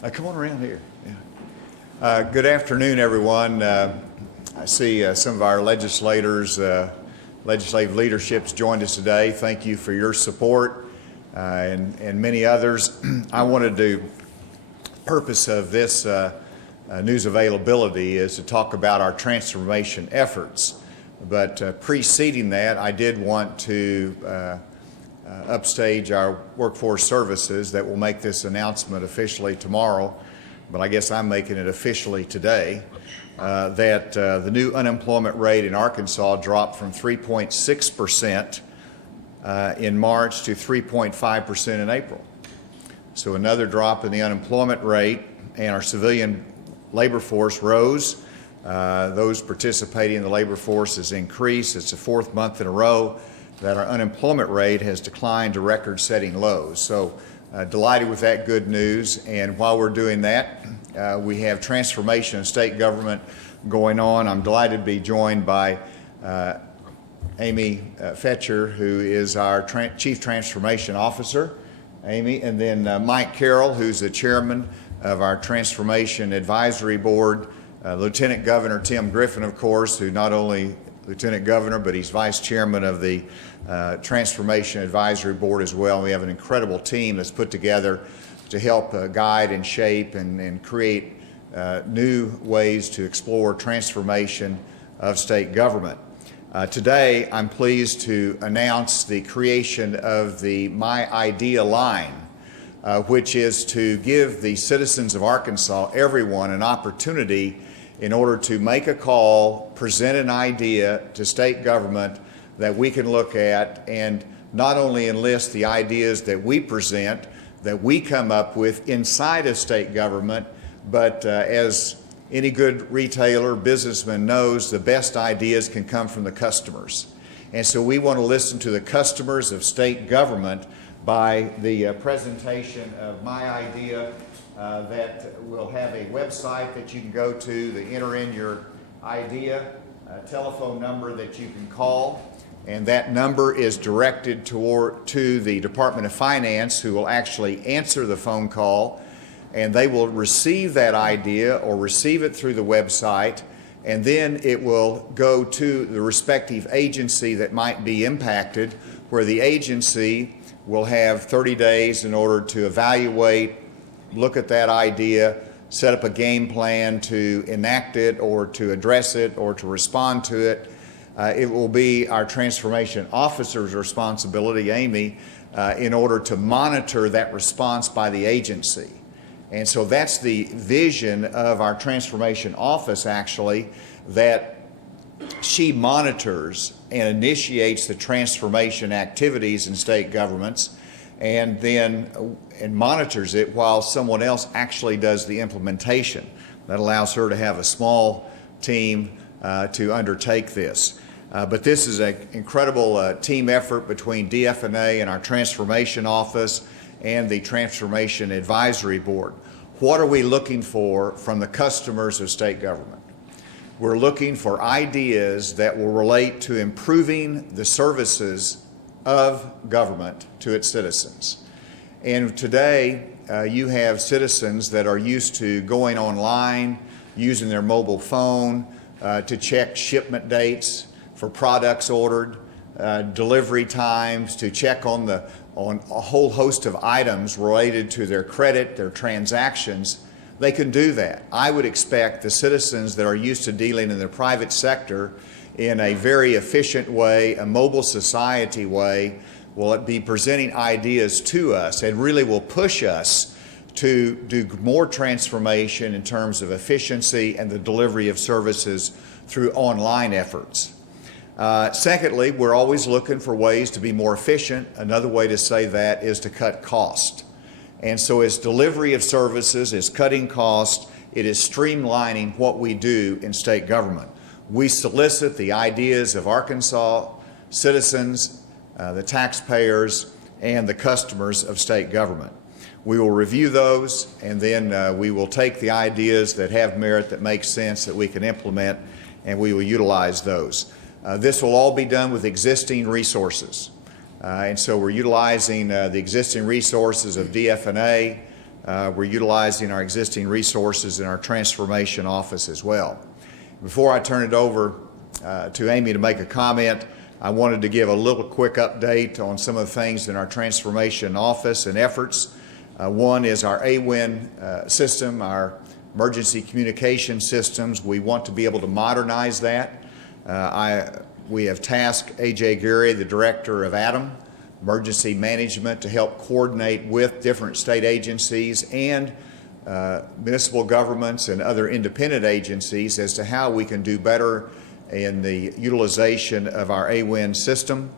Come on around here. Yeah. Good afternoon, everyone. I see some of our legislators, legislative leaderships joined us today. Thank you for your support and many others. I wanted to, purpose of this news availability is to talk about our transformation efforts. But preceding that, I did want to upstage our workforce services that will make this announcement officially tomorrow, but I guess I'm making it officially today, that the new unemployment rate in Arkansas dropped from 3.6% in March to 3.5% in April. So another drop in the unemployment rate, and our civilian labor force rose. Those participating in the labor force has increased. It's the fourth month in a row that our unemployment rate has declined to record-setting lows. So delighted with that good news. And while we're doing that, we have transformation of state government going on. I'm delighted to be joined by Amy Fetcher, who is our Chief Transformation Officer. Amy, and then Mike Carroll, who's the chairman of our Transformation Advisory Board. Lieutenant Governor Tim Griffin, of course, who not only Lieutenant Governor, but he's Vice Chairman of the Transformation Advisory Board as well. We have an incredible team that's put together to help guide and shape and create new ways to explore transformation of state government. Today, I'm pleased to announce the creation of the My Idea line, which is to give the citizens of Arkansas, everyone, an opportunity in order to make a call, present an idea to state government that we can look at and not only enlist the ideas that we present, that we come up with inside of state government, but as any good retailer, businessman knows, the best ideas can come from the customers. And so we want to listen to the customers of state government by the presentation of My Idea that will have a website that you can go to enter in your idea, a telephone number that you can call, and that number is directed to the Department of Finance, who will actually answer the phone call, and they will receive that idea or receive it through the website, and then it will go to the respective agency that might be impacted, where the agency will have 30 days in order to evaluate, look at that idea, set up a game plan to enact it or to address it or to respond to it. It will be our transformation officer's responsibility, Amy, in order to monitor that response by the agency. And so that's the vision of our transformation office, actually, that she monitors and initiates the transformation activities in state governments and then monitors it while someone else actually does the implementation. That allows her to have a small team to undertake this. But this is an incredible team effort between DF&A and our transformation office and the Transformation Advisory Board. What are we looking for from the customers of state government? We're looking for ideas that will relate to improving the services of government to its citizens. And today, you have citizens that are used to going online, using their mobile phone to check shipment dates for products ordered, delivery times, to check on a whole host of items related to their credit, their transactions. They can do that. I would expect the citizens that are used to dealing in the private sector in a very efficient way, a mobile society way, will be presenting ideas to us and really will push us to do more transformation in terms of efficiency and the delivery of services through online efforts. Secondly, we're always looking for ways to be more efficient. Another way to say that is to cut cost. And so as delivery of services is cutting cost, it is streamlining what we do in state government. We solicit the ideas of Arkansas citizens, the taxpayers, and the customers of state government. We will review those, and then we will take the ideas that have merit, that make sense, that we can implement, and we will utilize those. This will all be done with existing resources. And so we're utilizing the existing resources of DF&A, we're utilizing our existing resources in our transformation office as well. Before I turn it over to Amy to make a comment, I wanted to give a little quick update on some of the things in our transformation office and efforts. One is our AWIN system, our emergency communication systems. We want to be able to modernize that. We have tasked A.J. Geary, the director of ATOM, Emergency Management, to help coordinate with different state agencies and municipal governments and other independent agencies as to how we can do better in the utilization of our AWIN system.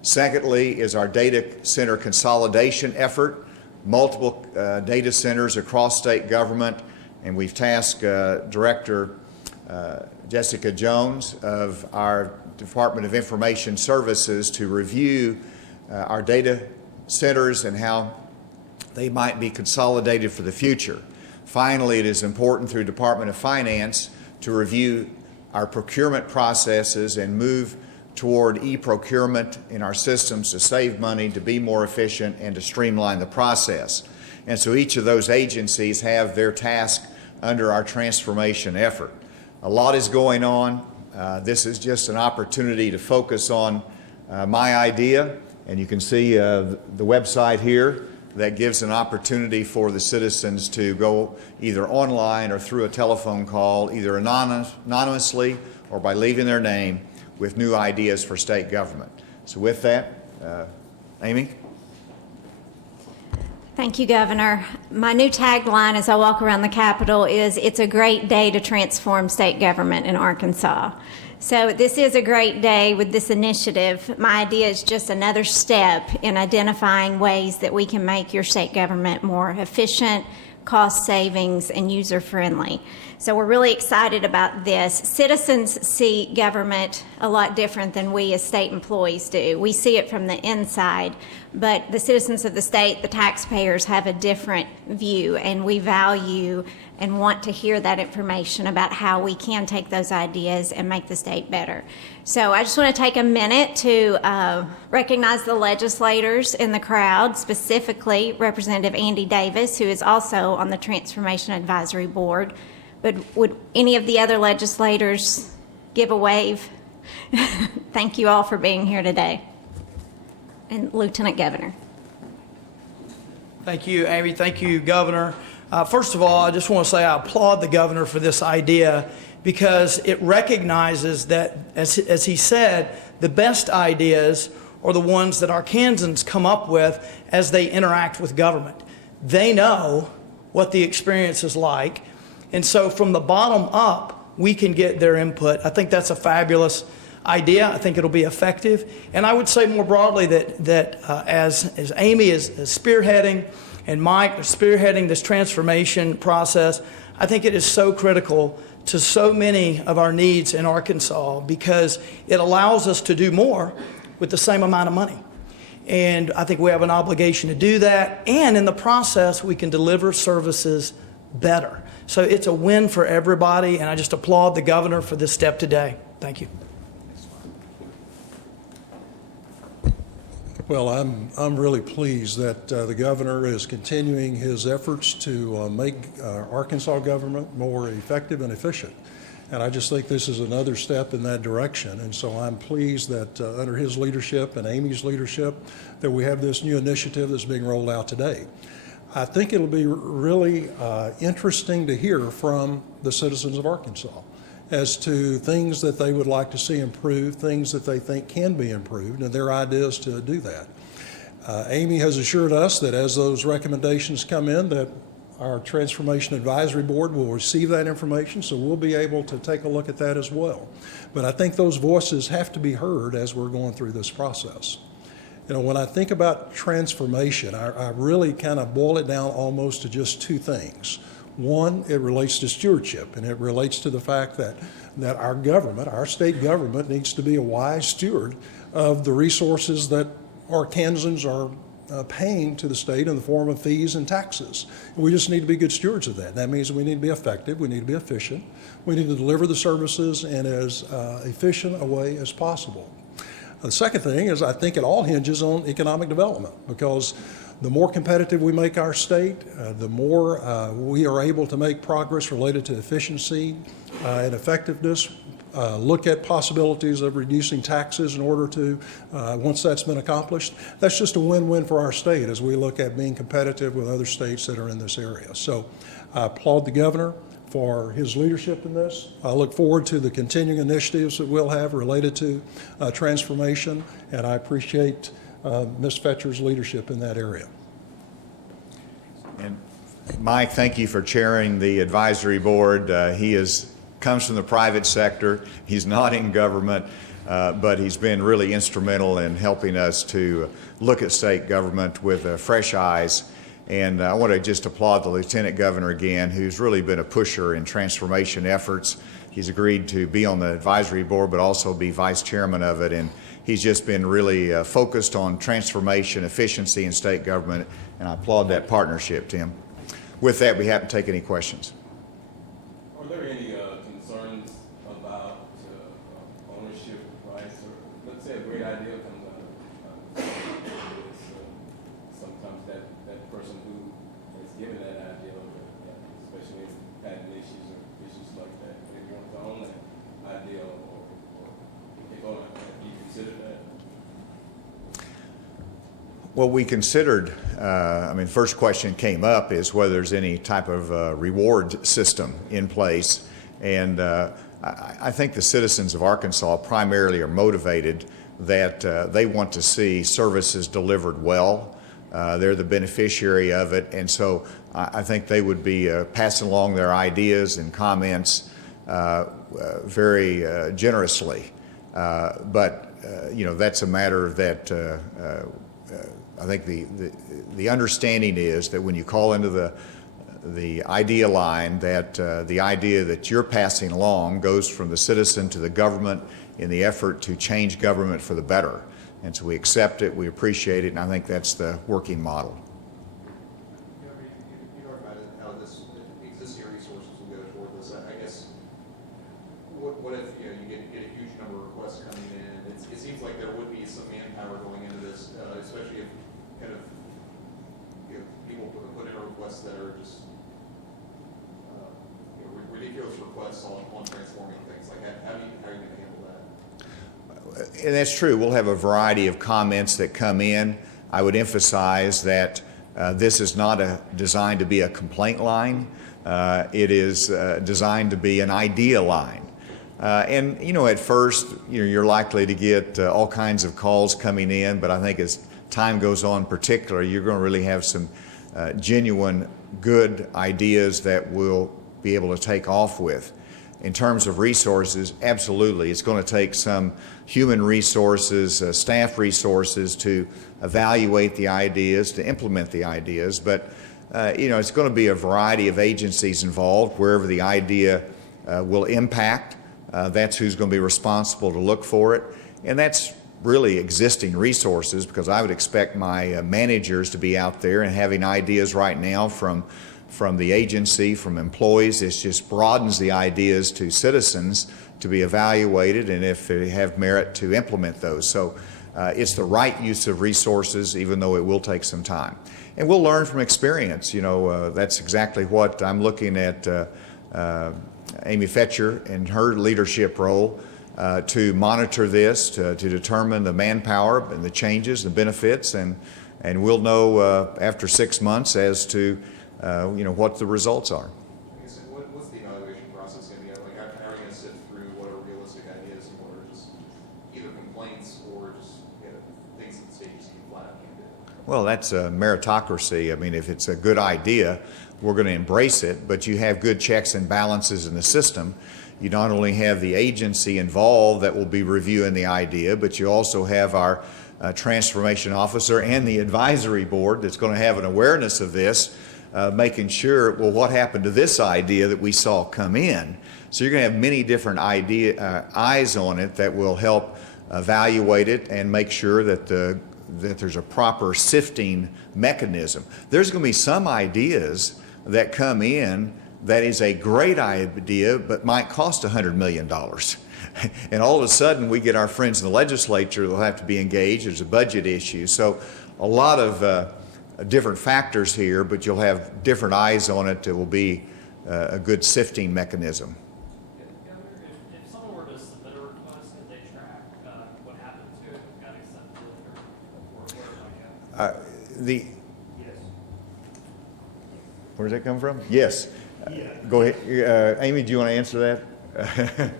Secondly is our data center consolidation effort, multiple data centers across state government, and we've tasked Director Jessica Jones of our Department of Information Services to review our data centers and how they might be consolidated for the future. Finally, it is important through Department of Finance to review our procurement processes and move toward e-procurement in our systems to save money, to be more efficient, and to streamline the process. And so each of those agencies have their task under our transformation effort. A lot is going on. This is just an opportunity to focus on my idea, and you can see the website here that gives an opportunity for the citizens to go either online or through a telephone call, either anonymously or by leaving their name, with new ideas for state government. So with that, Amy? Thank you, Governor. My new tagline as I walk around the Capitol is, "It's a great day to transform state government in Arkansas." So this is a great day with this initiative. My idea is just another step in identifying ways that we can make your state government more efficient, cost savings, and user-friendly. So we're really excited about this. Citizens see government a lot different than we as state employees do. We see it from the inside, but the citizens of the state, the taxpayers, have a different view, and we value and want to hear that information about how we can take those ideas and make the state better. So I just want to take a minute to recognize the legislators in the crowd, specifically Representative Andy Davis, who is also on the Transformation Advisory Board. But would any of the other legislators give a wave? Thank you all for being here today. And Lieutenant Governor. Thank you, Amy. Thank you, Governor. First of all, I just want to say I applaud the governor for this idea, because it recognizes that, as he said, the best ideas are the ones that Arkansans come up with as they interact with government. They know what the experience is like, and so from the bottom up, we can get their input. I think that's a fabulous idea. I think it'll be effective. And I would say more broadly that as Amy is spearheading and Mike are spearheading this transformation process, I think it is so critical to so many of our needs in Arkansas, because it allows us to do more with the same amount of money. And I think we have an obligation to do that, and in the process we can deliver services better. So it's a win for everybody, and I just applaud the governor for this step today. Thank you. Well, I'm really pleased that the governor is continuing his efforts to make Arkansas government more effective and efficient. And I just think this is another step in that direction. And so I'm pleased that under his leadership and Amy's leadership that we have this new initiative that's being rolled out today. I think it'll be really interesting to hear from the citizens of Arkansas as to things that they would like to see improved, things that they think can be improved, and their ideas to do that. Amy has assured us that as those recommendations come in, that our Transformation Advisory Board will receive that information, so we'll be able to take a look at that as well. But I think those voices have to be heard as we're going through this process. You know, when I think about transformation, I really kind of boil it down almost to just two things. One, it relates to stewardship, and it relates to the fact that our government, our state government, needs to be a wise steward of the resources that Arkansans are paying to the state in the form of fees and taxes. We just need to be good stewards of that. That means we need to be effective, we need to be efficient, we need to deliver the services in as efficient a way as possible. The second thing is I think it all hinges on economic development, because The more competitive we make our state, the more we are able to make progress related to efficiency and effectiveness. Look at possibilities of reducing taxes in order to, once that's been accomplished, that's just a win-win for our state as we look at being competitive with other states that are in this area. So I applaud the governor for his leadership in this. I look forward to the continuing initiatives that we'll have related to transformation, and I appreciate Ms. Fetcher's leadership in that area. And Mike, thank you for chairing the advisory board. He comes from the private sector. He's not in government, but he's been really instrumental in helping us to look at state government with fresh eyes. And I want to just applaud the Lieutenant Governor again, who's really been a pusher in transformation efforts. He's agreed to be on the advisory board, but also be vice chairman of it. And he's just been really focused on transformation, efficiency in state government, and I applaud that partnership, Tim. With that, we haven't taken any questions. Are there any concerns about ownership rights, or let's say a great idea comes out of sometimes that person who is given that idea, especially in patent issues or issues like that, maybe want to own that idea, or if they're going to, do you consider that? Well, we considered, first question came up is whether there's any type of reward system in place. And I think the citizens of Arkansas primarily are motivated that they want to see services delivered well. They're the beneficiary of it. And so I think they would be passing along their ideas and comments very generously. But that's a matter that I think the understanding is that when you call into the idea line, that the idea that you're passing along goes from the citizen to the government in the effort to change government for the better. And so we accept it, we appreciate it, and I think that's the working model. You talked about how this existing resources will go toward this. I guess, what if you get a huge number of requests coming in? It seems like there would be some manpower going into this, especially if kind of people put in requests that are just ridiculous requests on transforming things. Like how are you going to handle that? And that's true. We'll have a variety of comments that come in. I would emphasize that this is not designed to be a complaint line. It is designed to be an idea line. And at first, you're likely to get all kinds of calls coming in, but I think as time goes on, particularly, you're going to really have some genuine good ideas that we'll be able to take off with. In terms of resources, absolutely. It's going to take some human resources, staff resources to evaluate the ideas, to implement the ideas. But, it's going to be a variety of agencies involved wherever the idea will impact. That's who's going to be responsible to look for it. And that's really existing resources, because I would expect my managers to be out there and having ideas right now from the agency, from employees. It just broadens the ideas to citizens to be evaluated, and if they have merit, to implement those. So it's the right use of resources, even though it will take some time. And we'll learn from experience. That's exactly what I'm looking at Amy Fetcher and her leadership role to monitor this, to determine the manpower and the changes, the benefits, and we'll know after 6 months as to what the results are. What's the evaluation process going to be? Like, how are you going to sift through what are realistic ideas and what are just either complaints or just things that the state just flat out can't do? Well, that's a meritocracy. If it's a good idea, we're going to embrace it, but you have good checks and balances in the system. You not only have the agency involved that will be reviewing the idea, but you also have our transformation officer and the advisory board that's going to have an awareness of this, making sure, well, what happened to this idea that we saw come in? So you're going to have many different eyes on it that will help evaluate it and make sure that there's a proper sifting mechanism. There's going to be some ideas that come in that is a great idea but might cost $100 million. And all of a sudden we get our friends in the legislature that will have to be engaged. There's a budget issue. So a lot of different factors here, but you'll have different eyes on it. It will be a good sifting mechanism. Governor, if someone were to submit a request, could they track what happened to it, got accepted, or where it might go? The Yes. Where does that come from? Yes. Go ahead. Amy, do you want to answer that?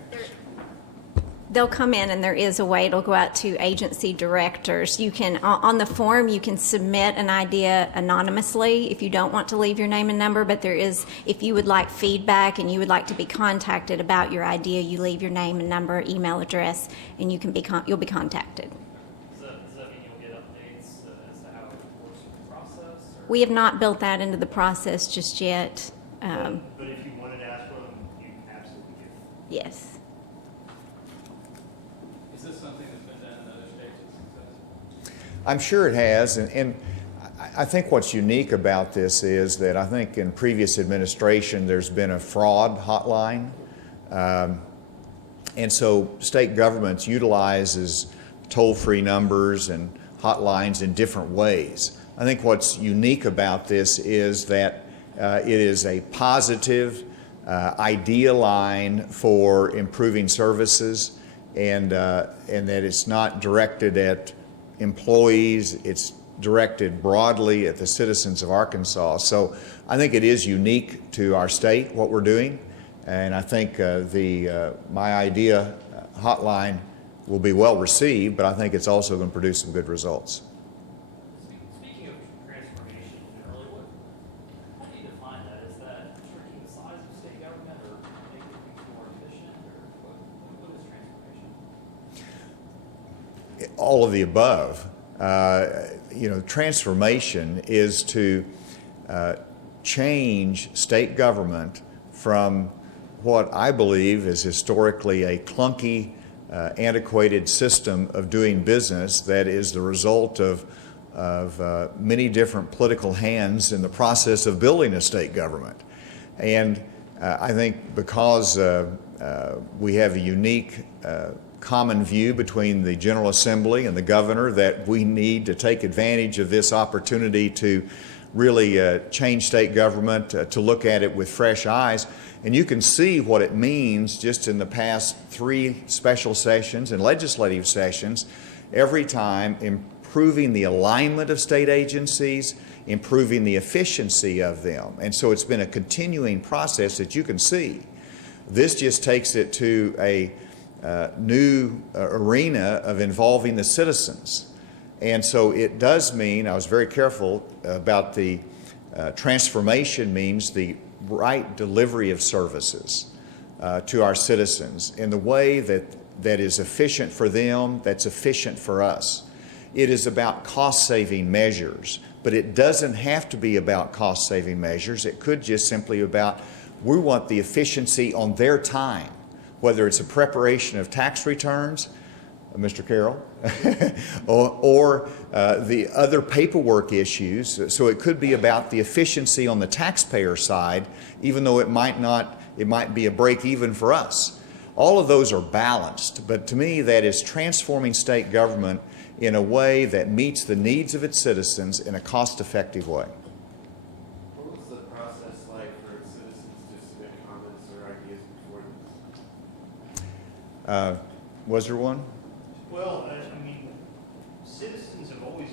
They'll come in, and there is a way. It'll go out to agency directors. You can, on the form, you can submit an idea anonymously if you don't want to leave your name and number, but there is, if you would like feedback and you would like to be contacted about your idea, you leave your name and number, email address, and you can be you'll be contacted. Does that mean you'll get updates as to how it works with the process? Or? We have not built that into the process just yet. But if you wanted to ask for them, you absolutely can. Yes. Is this something that's been done in other states with success? I'm sure it has, and I think what's unique about this is that I think in previous administration there's been a fraud hotline, and so state governments utilizes toll-free numbers and hotlines in different ways. I think what's unique about this is that it is a positive idea line for improving services, and that it's not directed at employees, it's directed broadly at the citizens of Arkansas. So I think it is unique to our state, what we're doing, and I think My Idea hotline will be well received, but I think it's also going to produce some good results. Speaking of transformation generally, how do you define that? Is that shrinking the size of state government or making things more efficient, or what is transformation? All of the above. Transformation is to change state government from what I believe is historically a clunky, antiquated system of doing business that is the result of many different political hands in the process of building a state government. And I think because we have a unique common view between the General Assembly and the governor that we need to take advantage of this opportunity to really change state government, to look at it with fresh eyes. And you can see what it means just in the past 3 special sessions and legislative sessions, every time improving the alignment of state agencies, improving the efficiency of them. And so it's been a continuing process that you can see. This just takes it to a new arena of involving the citizens. And so it does mean, I was very careful about the transformation means the right delivery of services to our citizens in the way that is efficient for them, that's efficient for us. It is about cost-saving measures, but it doesn't have to be about cost-saving measures. It could just simply about, we want the efficiency on their time, whether it's a preparation of tax returns, Mr. Carroll, or the other paperwork issues. So it could be about the efficiency on the taxpayer side, even though it might be a break even for us. All of those are balanced, but to me that is transforming state government in a way that meets the needs of its citizens in a cost-effective way. What was the process like for citizens to submit comments or ideas before this? Was there one? Well, I mean, citizens have always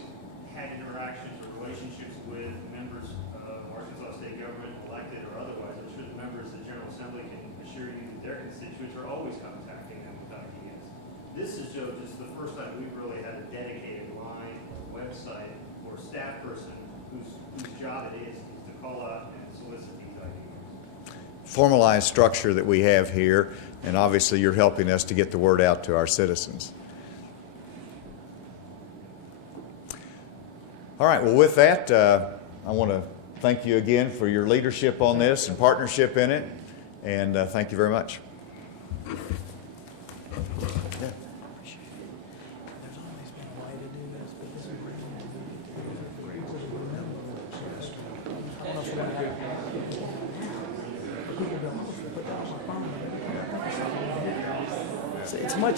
had interactions or relationships with members of Arkansas state government, elected or otherwise. I'm sure the members of the General Assembly can assure you that their constituents are always contacting them with ideas. This is just the first time we've really had a dedicated line or website or staff person whose job it is to call out and solicit these ideas. Formalized structure that we have here, and obviously you're helping us to get the word out to our citizens. All right, well with that, I want to thank you again for your leadership on this and partnership in it, and thank you very much. It's much